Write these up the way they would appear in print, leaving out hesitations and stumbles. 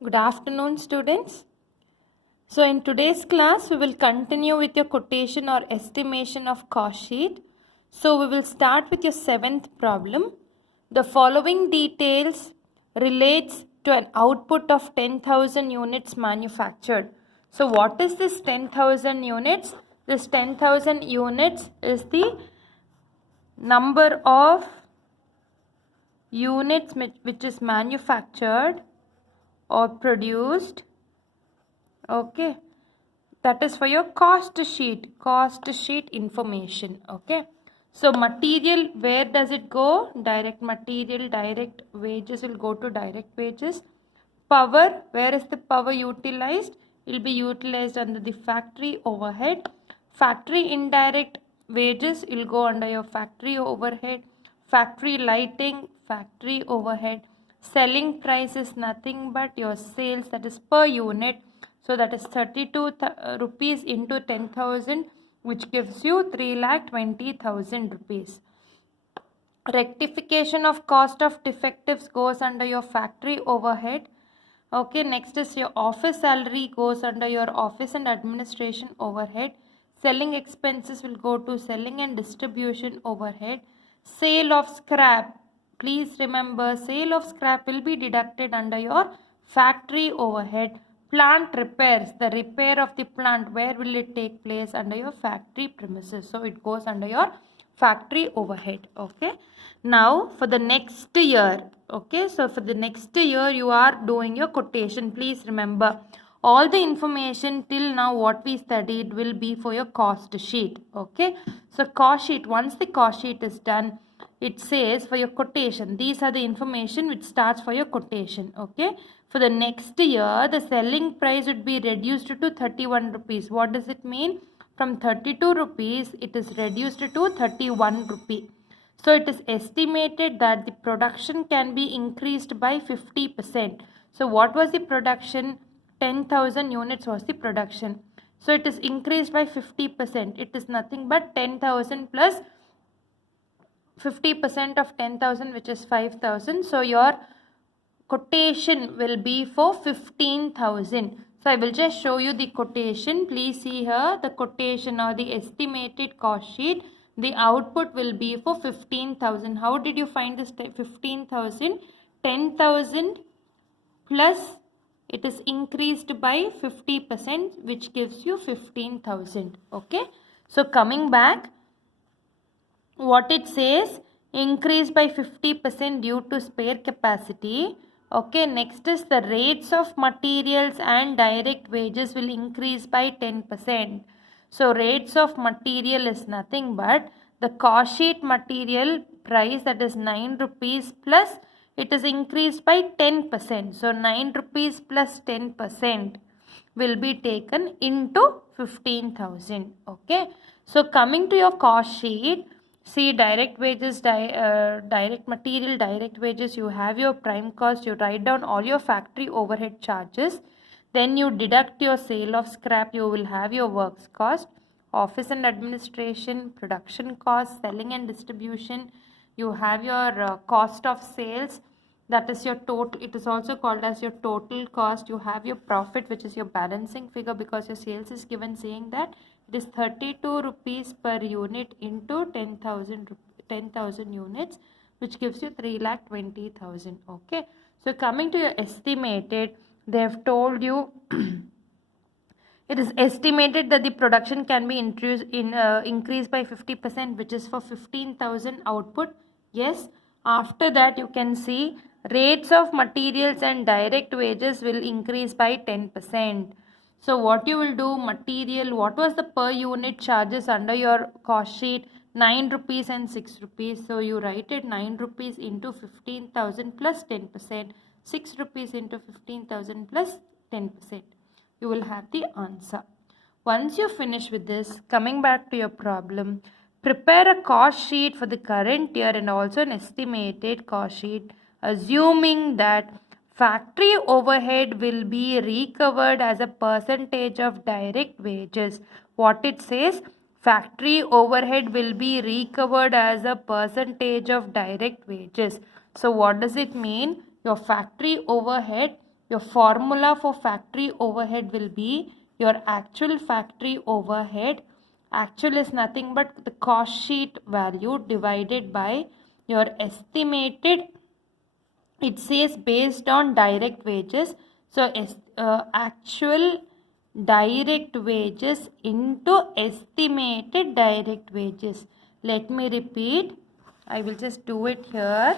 Good afternoon, students. So in today's class, we will continue with your quotation or estimation of cost sheet. So we will start with your seventh problem. The following details relates to an output of 10,000 units manufactured. So what is this 10,000 units? This 10,000 units is the number of units which is manufactured or produced. Okay, that is for your cost sheet information. Okay, so material, where does it go? Direct material, direct wages will go to direct wages. Power, where is the power utilized? It will be utilized under the factory overhead. Factory indirect wages will go under your factory overhead. Factory lighting, factory overhead. Selling price is nothing but your sales, that is per unit. So that is 32 rupees into 10,000, which gives you 3,20,000 rupees. Rectification of cost of defectives goes under your factory overhead. Okay, next is your office salary goes under your office and administration overhead. Selling expenses will go to selling and distribution overhead. Sale of scrap, please remember, sale of scrap will be deducted under your factory overhead. Plant repairs, the repair of the plant, where will it take place? Under your factory premises. So it goes under your factory overhead. Okay, now for the next year, okay, so for the next year you are doing your quotation. Please remember, all the information till now what we studied will be for your cost sheet. Okay, so cost sheet, once the cost sheet is done, it says for your quotation, these are the information which starts for your quotation. Okay, for the next year the selling price would be reduced to 31 rupees. What does it mean? From 32 rupees it is reduced to 31 rupee. So it is estimated that the production can be increased by 50%. So what was the production? 10,000 units was the production. So it is increased by 50%. It is nothing but 10,000 plus 50% of 10,000, which is 5,000. So your quotation will be for 15,000. So I will just show you the quotation. Please see here the quotation or the estimated cost sheet. The output will be for 15,000. How did you find this 15,000? 10,000 plus it is increased by 50%, which gives you 15,000. Okay. So coming back, what it says, increase by 50% due to spare capacity. Okay, next is the rates of materials and direct wages will increase by 10%. So rates of material is nothing but the cost sheet material price, that is 9 rupees plus it is increased by 10%. So 9 rupees plus 10% will be taken into 15,000. Okay, so coming to your cost sheet, see direct wages, direct material, direct wages, you have your prime cost, you write down all your factory overhead charges, then you deduct your sale of scrap, you will have your works cost, office and administration, production cost, selling and distribution, you have your cost of sales, that is your total, it is also called as your total cost. You have your profit, which is your balancing figure, because your sales is given saying that it is 32 rupees per unit into 10,000 units, which gives you 3,20,000. Okay, so coming to your estimated, they have told you it is estimated that the production can be increased by 50%, which is for 15,000 output. Yes, after that you can see rates of materials and direct wages will increase by 10%. So what you will do, material, what was the per unit charges under your cost sheet? 9 rupees and 6 rupees. So you write it 9 rupees into 15,000 plus 10%. 6 rupees into 15,000 plus 10%. You will have the answer. Once you finish with this, coming back to your problem, prepare a cost sheet for the current year and also an estimated cost sheet, assuming that factory overhead will be recovered as a percentage of direct wages. What it says, factory overhead will be recovered as a percentage of direct wages. So what does it mean? Your factory overhead your formula for factory overhead will be your actual factory overhead. Actual is nothing but the cost sheet value divided by your estimated, it says based on direct wages. So actual direct wages into estimated direct wages. Let me repeat. I will just do it here.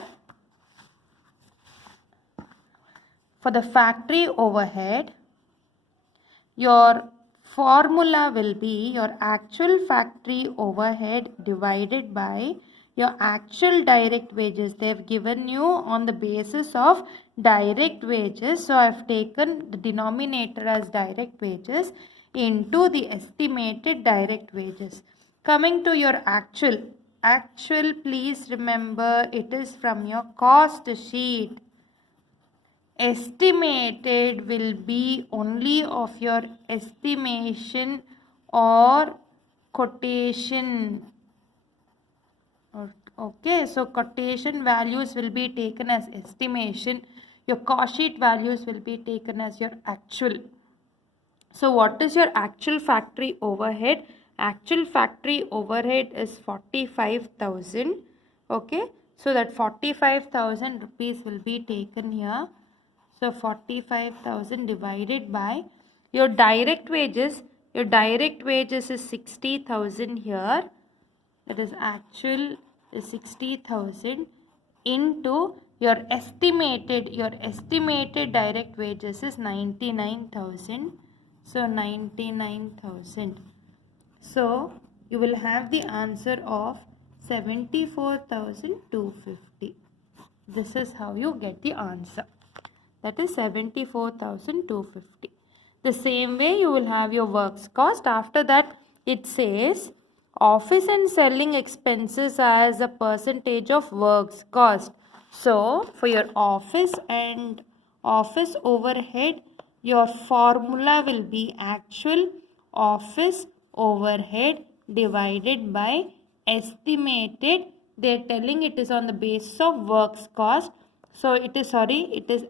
For the factory overhead, your formula will be your actual factory overhead divided by your actual direct wages. They have given you on the basis of direct wages. So I have taken the denominator as direct wages into the estimated direct wages. Coming to your actual, please remember it is from your cost sheet. Estimated will be only of your estimation or quotation. Okay, so quotation values will be taken as estimation. Your cost sheet values will be taken as your actual. So what is your actual factory overhead? Actual factory overhead is 45,000. Okay, so that 45,000 rupees will be taken here. So 45,000 divided by your direct wages. Your direct wages is 60,000 here. That is actual is 60,000 into your estimated direct wages is 99,000. So 99,000. So you will have the answer of 74,250. This is how you get the answer. That is 74,250. The same way you will have your works cost. After that it says office and selling expenses as a percentage of works cost. So for your office and office overhead, your formula will be actual office overhead divided by estimated. They are telling it is on the basis of works cost. So it is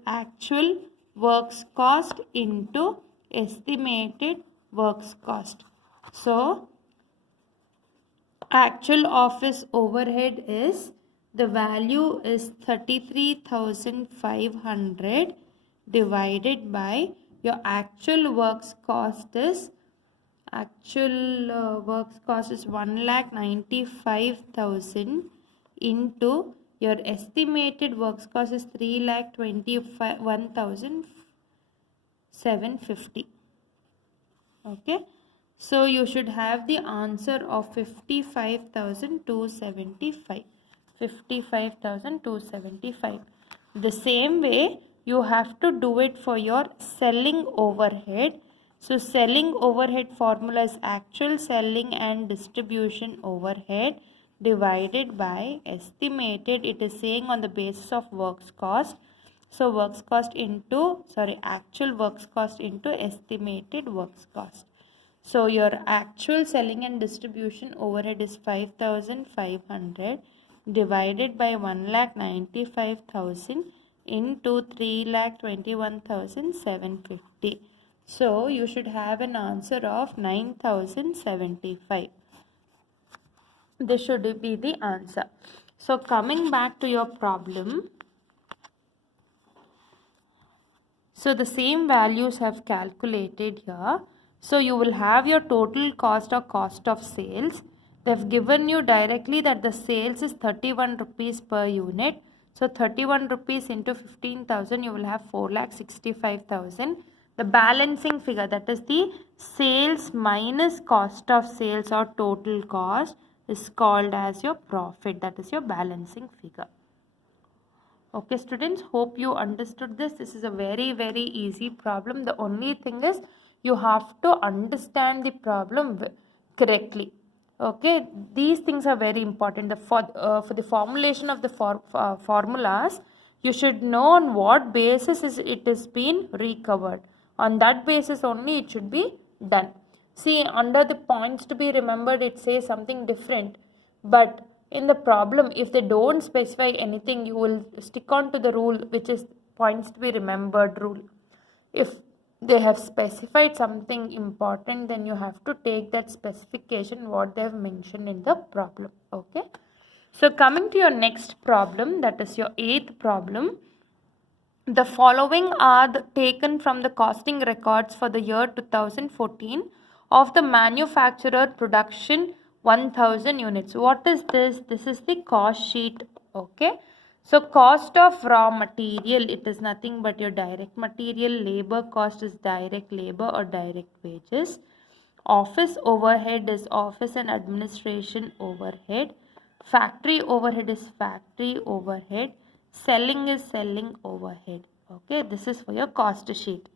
actual works cost into estimated works cost. So actual office overhead is, the value is 33,500 divided by your actual works cost is, works cost is 1,95,000 into your estimated works cost is 3,21,750. Okay, so you should have the answer of 55,275. 55,275. The same way you have to do it for your selling overhead. So selling overhead formula is actual selling and distribution overhead divided by estimated. It is saying on the basis of works cost. So works cost into, actual works cost into estimated works cost. So your actual selling and distribution overhead is 5,500 divided by 1,95,000 into 3,21,750. So you should have an answer of 9,075. This should be the answer. So coming back to your problem. So the same values have calculated here. So you will have your total cost or cost of sales. They have given you directly that the sales is 31 rupees per unit. So 31 rupees into 15,000, you will have 4,65,000. The balancing figure, that is the sales minus cost of sales or total cost, is called as your profit. That is your balancing figure. Okay students, hope you understood this. This is a very, very easy problem. The only thing is you have to understand the problem correctly. Okay, these things are very important. For the formulation of the formulas, you should know on what basis it is been recovered. On that basis only it should be done. See, under the points to be remembered, it says something different. But in the problem, if they don't specify anything, you will stick on to the rule, which is points to be remembered rule. If they have specified something important, then you have to take that specification what they have mentioned in the problem. Okay. So coming to your next problem, that is your 8th problem. The following are taken from the costing records for the year 2014 of the manufacturer production 1000 units. What is this? This is the cost sheet. Okay. So cost of raw material, it is nothing but your direct material. Labor cost is direct labor or direct wages. Office overhead is office and administration overhead. Factory overhead is factory overhead. Selling is selling overhead. Okay, this is for your cost sheet.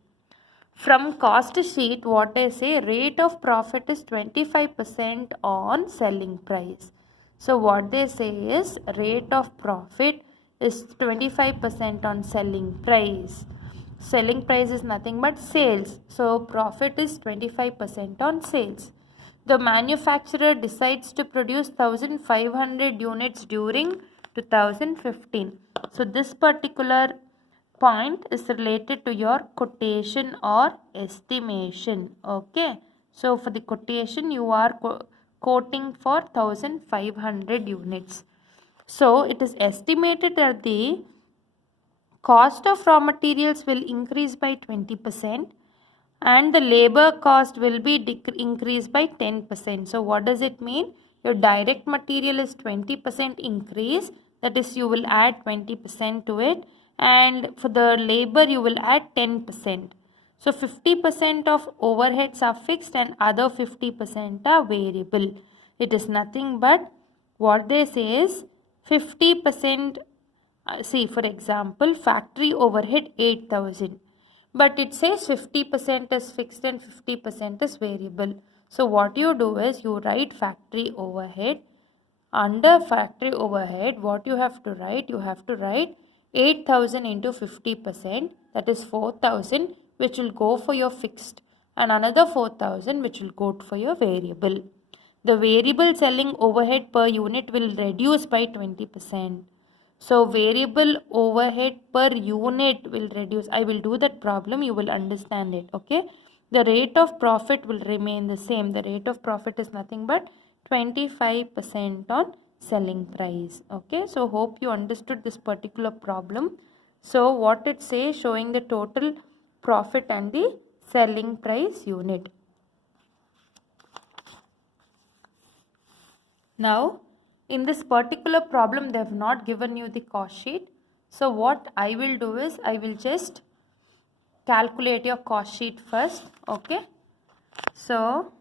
From cost sheet, what I say, rate of profit is 25% on selling price. So what they say is rate of profit is 25% on selling price. Selling price is nothing but sales. So profit is 25% on sales. The manufacturer decides to produce 1500 units during 2015. So this particular point is related to your quotation or estimation. Okay. So for the quotation you are quoting for 1500 units. So it is estimated that the cost of raw materials will increase by 20% and the labor cost will be increased by 10%. So what does it mean? Your direct material is 20% increase, that is you will add 20% to it, and for the labor you will add 10%. So 50% of overheads are fixed and other 50% are variable. It is nothing but what they say is 50%. See, for example, factory overhead 8,000, but it says 50% is fixed and 50% is variable. So what you do is you write factory overhead. Under factory overhead, what you have to write? You have to write 8,000 into 50%, that is 4,000, which will go for your fixed, and another 4,000 which will go for your variable. The variable selling overhead per unit will reduce by 20%. So variable overhead per unit will reduce. I will do that problem. You will understand it. Okay. The rate of profit will remain the same. The rate of profit is nothing but 25% on selling price. Okay. So hope you understood this particular problem. So what it says, showing the total profit and the selling price unit. Now, in this particular problem, they have not given you the cost sheet. So, what I will do is, I will just calculate your cost sheet first. Okay. So,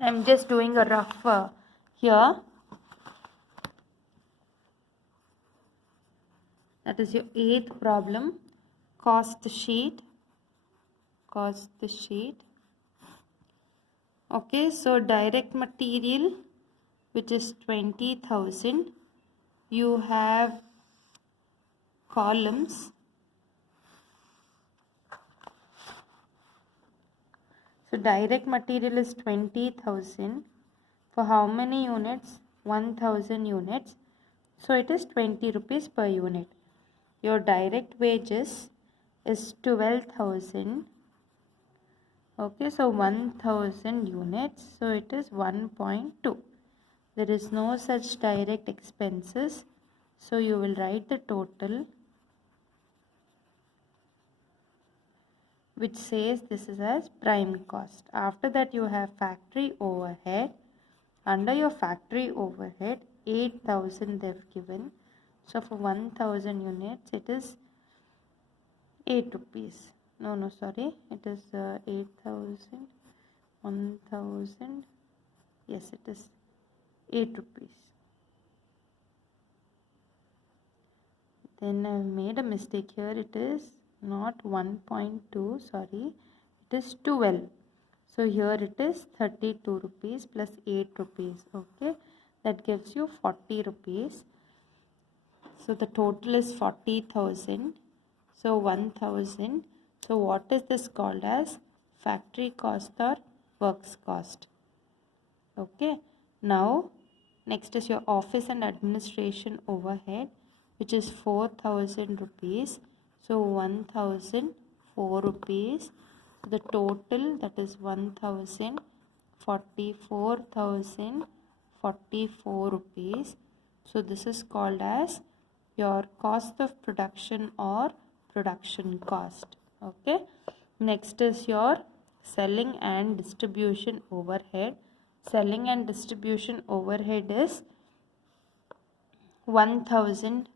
I am just doing a rough here. That is your 8th problem. Cost sheet. Cost sheet. Okay, so direct material, which is 20,000, you have columns. So direct material is 20,000. For how many units? 1,000 units. So it is 20 rupees per unit. Your direct wages is 12,000. Okay, so 1,000 units, so it is 1.2. There is no such direct expenses, so you will write the total, which says this is as prime cost. After that you have factory overhead. Under your factory overhead, 8,000 they've given. So for 1,000 units, it is 8 rupees. No, sorry. It is 8,000, 1,000. Yes, it is 8 rupees. Then I made a mistake here. It is not 1.2. Sorry. It is 12. So here it is 32 rupees plus 8 rupees. Okay. That gives you 40 rupees. So the total is 40,000. So 1,000. So what is this called as? Factory cost or works cost. Okay. Now next is your office and administration overhead, which is 4,000 rupees. So 1004 rupees. The total, that is 1044,044 rupees. So this is called as your cost of production or production cost. Okay. Next is your selling and distribution overhead. Selling and distribution overhead is 1000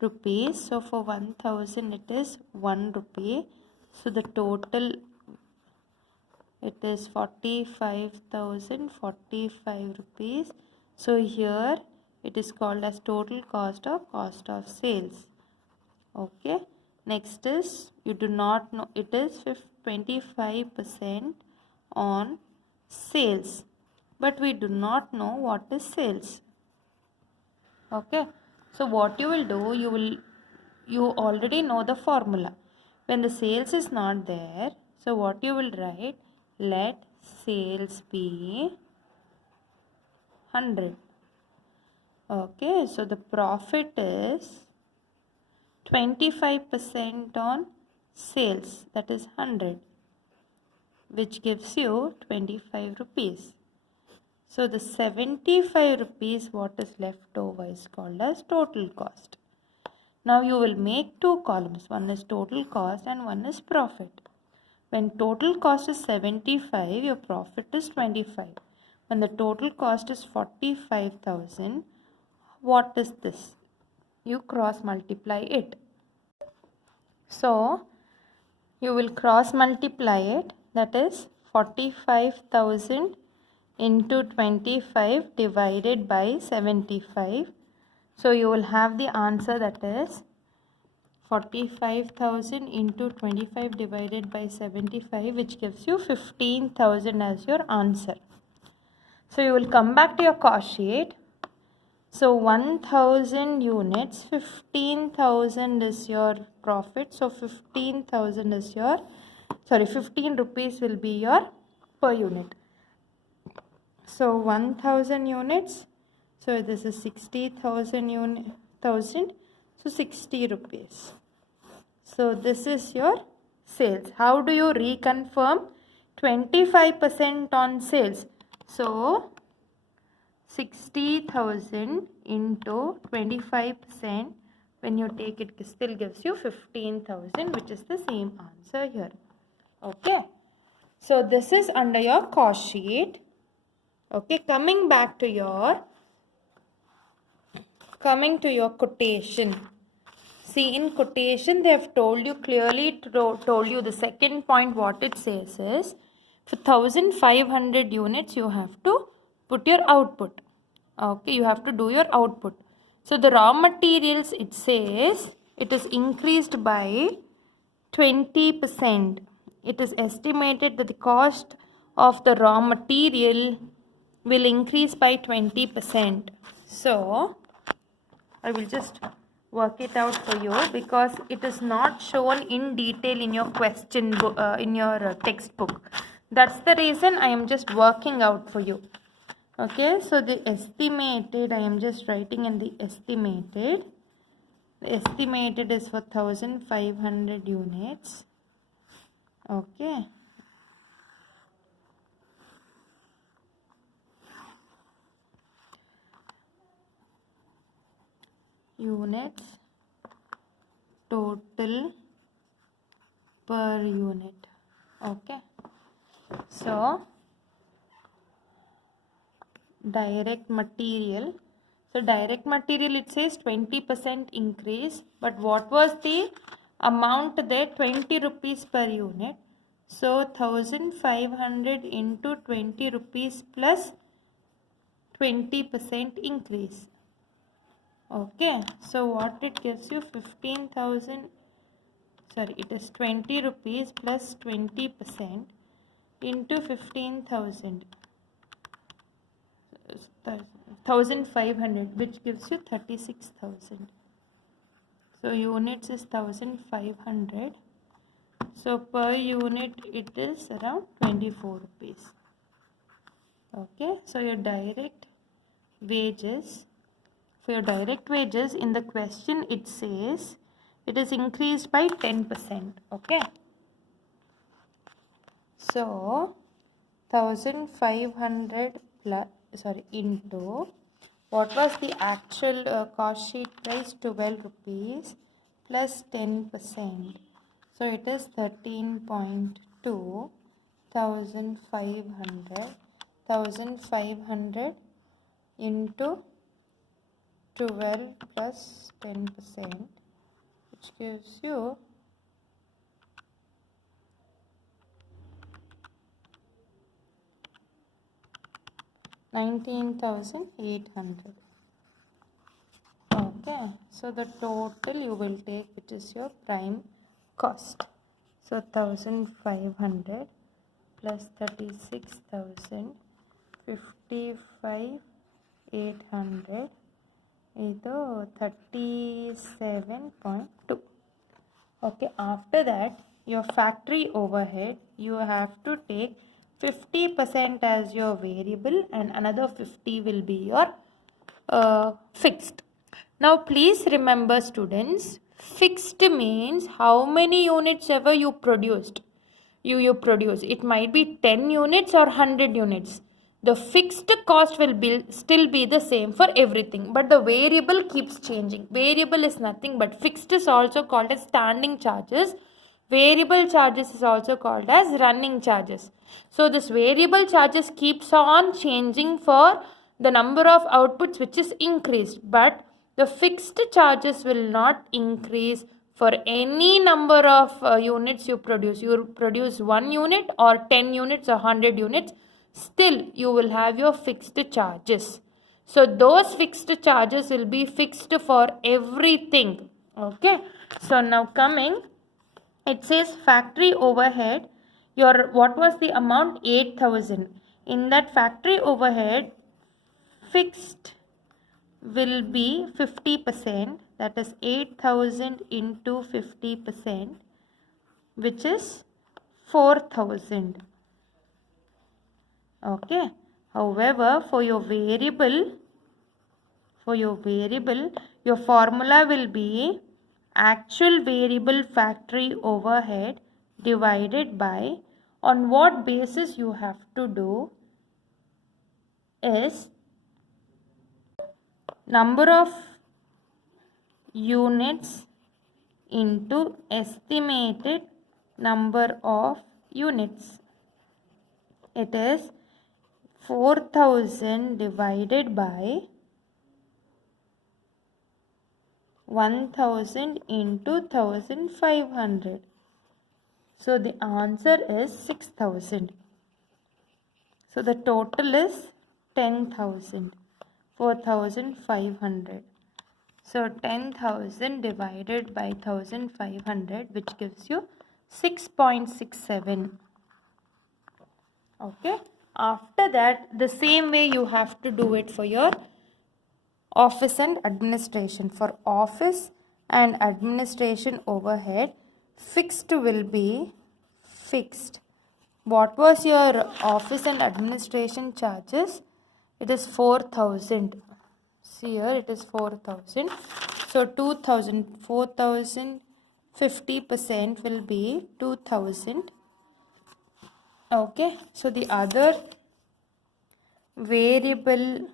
rupees. So for 1000 it is 1 rupee. So the total, it is 45,045 rupees. So here it is called as total cost or cost of sales. Okay. Next is, you do not know, it is 25% on sales, but we do not know what is sales. Okay. So what you will do, you already know the formula. When the sales is not there, so what you will write, let sales be 100. Okay, so the profit is 25% on sales, that is 100, which gives you 25 rupees. So the 75 rupees what is left over is called as total cost. Now you will make two columns, one is total cost and one is profit. When total cost is 75, your profit is 25. When the total cost is 45,000, what is this? You cross multiply it. So you will cross multiply it, that is 45,000 into 25 divided by 75. So you will have the answer, that is 45,000 into 25 divided by 75, which gives you 15,000 as your answer. So you will come back to your cost sheet. So 1000 units, 15,000 is your profit. So 15,000 is your, 15 rupees will be your per unit. So 1000 units, so this is 60,000 thousand, so 60 rupees. So this is your sales. How do you reconfirm? 25% on sales. So 60,000 into 25%, when you take it, still gives you 15,000, which is the same answer here. Okay. So this is under your cost sheet. Okay, coming to your quotation. See, in quotation they have told you clearly, told you the second point. What it says is, for 1500 units you have to put your output. Okay, you have to do your output. So the raw materials, it says it is increased by 20%. It is estimated that the cost of the raw material will increase by 20%. So I will just work it out for you, because it is not shown in detail in your question book, in your textbook. That's the reason I am just working out for you. Okay, so the estimated, I am just writing in the estimated. The estimated is for 1500 units. Okay. Units total per unit. Okay. So direct material. So direct material, it says 20% increase. But what was the amount there? 20 rupees per unit. So 1500 into 20 rupees plus 20% increase. Okay, so what it gives you? 15,000, sorry, it is 20 rupees plus 20% into 15,000, 1500, which gives you 36,000. So units is 1500. So per unit it is around 24 rupees. Okay, so your direct wages. For your direct wages, in the question it says it is increased by 10%. Okay. So 1500 plus, into what was the actual cost sheet price? 12 rupees plus 10%. So it is 13.2. 1500 into 12 plus 10%, which gives you 19,800. Okay, so the total you will take, which is your prime cost. So 1500 plus 36,000, 55,800 is 37.2. Okay, after that your factory overhead, you have to take 50% as your variable and another 50 will be your fixed. Now please remember students, fixed means how many units ever you produced. You produce, it might be 10 units or 100 units. The fixed cost will still be the same for everything, but the variable keeps changing. Variable is nothing but fixed is also called as standing charges. Variable charges is also called as running charges. So this variable charges keeps on changing for the number of outputs which is increased, but the fixed charges will not increase for any number of units you produce. You produce 1 unit or 10 units or 100 units, still you will have your fixed charges. So those fixed charges will be fixed for everything. Okay. So now coming, it says factory overhead, your what was the amount? 8,000. In that factory overhead, fixed will be 50%, that is 8,000 into 50%, which is 4,000. Okay. However, for your variable, your formula will be actual variable factory overhead divided by, on what basis you have to do is number of units into estimated number of units. It is 4,000 divided by 1,000 into 1,500. So the answer is 6,000. So the total is 10,000. 4,500. So 10,000 divided by 1,500, which gives you 6.67. Okay. After that, the same way you have to do it for your office and administration. For office and administration overhead, fixed will be fixed. What was your office and administration charges? It is 4,000. See here, it is 4,000. So 2,000, 4,000, 50% will be 2,000. Okay, so the other variable,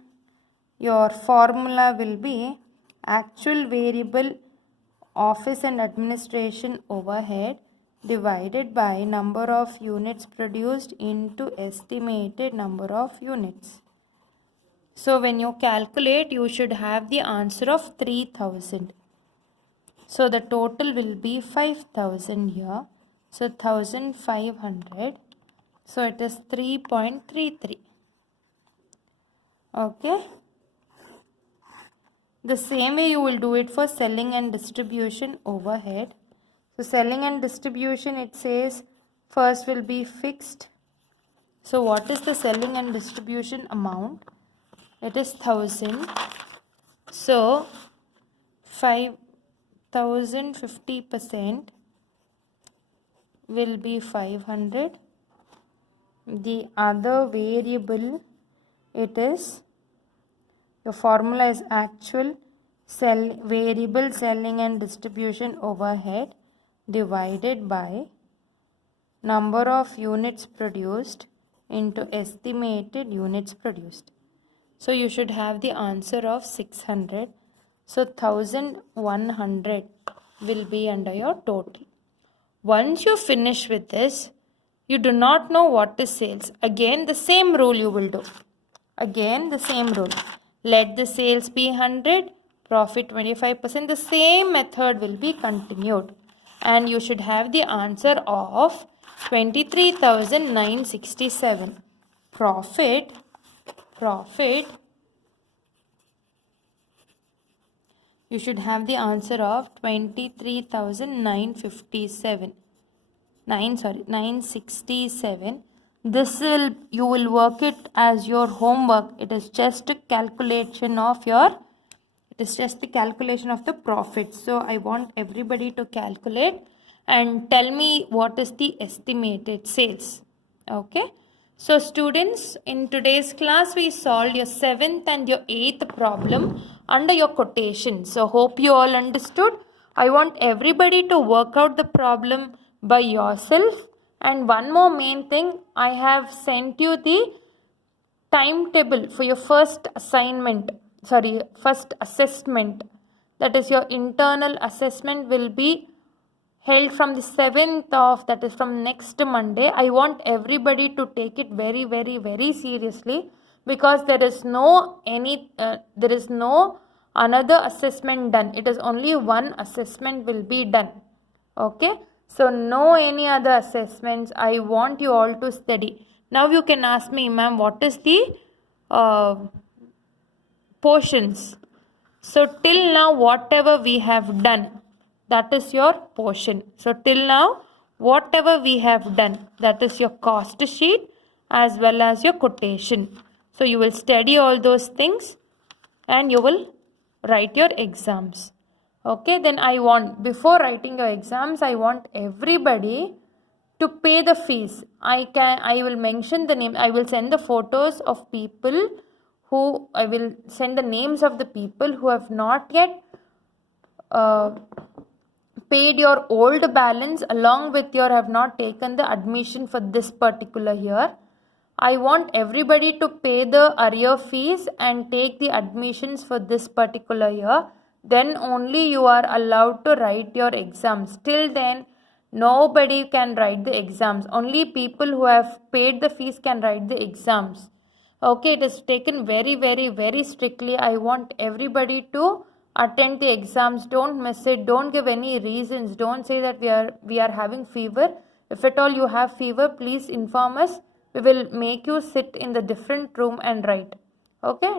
your formula will be actual variable office and administration overhead divided by number of units produced into estimated number of units. So when you calculate, you should have the answer of 3,000. So the total will be 5,000 here. So 1,500. So it is 3.33. Okay. The same way you will do it for selling and distribution overhead. So selling and distribution, it says first will be fixed. So what is the selling and distribution amount? It is 1,000. So 5,000 50% will be 500. The other variable, it is, your formula is actual variable selling and distribution overhead divided by number of units produced into estimated units produced. So you should have the answer of 600. So 1100 will be under your total. Once you finish with this, you do not know what is sales. Again, the same rule you will do. Again, the same rule. Let the sales be 100, profit 25%. The same method will be continued. And you should have the answer of 23,967. Profit, you should have the answer of 23,957. 967. This you will work it as your homework. It is just a calculation of the profit. So I want everybody to calculate and tell me what is the estimated sales. Okay. So students, in today's class we solved your 7th and your 8th problem under your quotation. So hope you all understood. I want everybody to work out the problem by yourself. And one more main thing, I have sent you the timetable for your first assessment. That is, your internal assessment will be held from the 7th of, that is from next Monday. I want everybody to take it very, very, very seriously, because there is no another assessment done. It is only one assessment will be done. Okay. So no any other assessments. I want you all to study. Now you can ask me, ma'am, what is the portions? So till now whatever we have done, that is your portion. So till now whatever we have done, that is your cost sheet as well as your quotation. So you will study all those things and you will write your exams. Okay, then I want, before writing your exams, I want everybody to pay the fees. I will mention the name. I will send the photos of people who, I will send the names of the people who have not yet paid your old balance, along with your have not taken the admission for this particular year. I want everybody to pay the arrear fees and take the admissions for this particular year. Then only you are allowed to write your exams. Till then, nobody can write the exams. Only people who have paid the fees can write the exams. Okay, it is taken very, very, very strictly. I want everybody to attend the exams. Don't miss it. Don't give any reasons. Don't say that we are having fever. If at all you have fever, please inform us. We will make you sit in the different room and write. Okay.